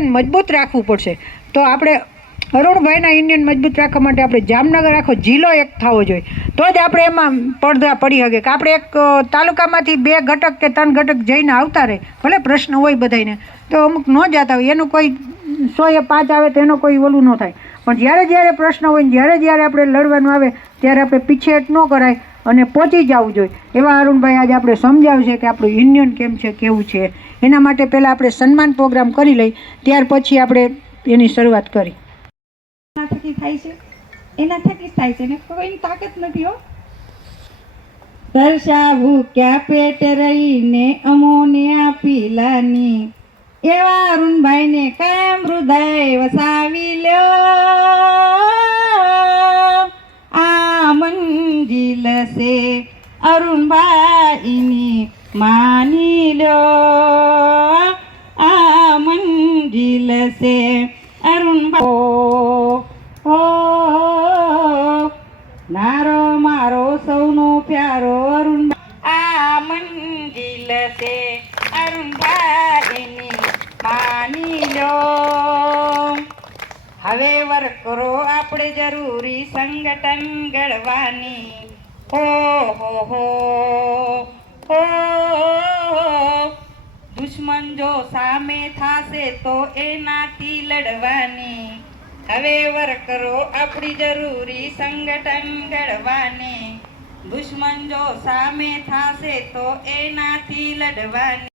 મજબૂત રાખવું પડશે. તો આપણે અરુણભાઈના યુનિયન મજબૂત રાખવા માટે આપણે જામનગર આખો જિલ્લો એક થવો જોઈએ. તો જ આપણે એમાં પડદા પડી શકે કે આપણે એક તાલુકામાંથી બે ઘટક કે ત્રણ ઘટક જઈને આવતા રહે. ભલે પ્રશ્ન હોય બધાને તો અમુક ન જતા હોય. એનું કોઈ સો એ પાંચ આવે તો એનો કોઈ ઓલું ન થાય. પણ જ્યારે જ્યારે પ્રશ્ન હોય જ્યારે જ્યારે આપણે લડવાનું આવે, ત્યારે આપણે પીછેહટ ન કરાય. અને પહોંચી જવું જોઈએ. એવા અરુણભાઈ આજે આપણે સમજાવશે કે આપણું યુનિયન કેમ છે કેવું છે. એના માટે પહેલાં આપણે સન્માન પ્રોગ્રામ કરી લઈ ત્યાર પછી આપણે એની શરૂઆત કરી. એના થકી થાય છે? એના થકી થાય છે ને? કોઈની તાકાત નથી હો. દર્શાવું ક્યાં પેટ રહીને અમોને આપી લાની. એવા અરુણભાઈને કાયમ હૃદય વસાવી લ્યો. મંજિલ છે અરુણભાઈની માની લ્યો આ મંજિલ છે અરુણભાઈ ઓ નારો મારો સૌનો પ્યારો અરુણ આ મંજિલ છે અરુણભાઈની હવે વર કરો આપણે જરૂરી સંગઠન ઘડવાની. હો હો હો હો દુશ્મન જો સામે થાશે તો એનાથી લડવાની. હવે વર કરો આપણી જરૂરી સંગઠન ઘડવાની. દુશ્મન જો સામે થાશે તો એનાથી લડવાની.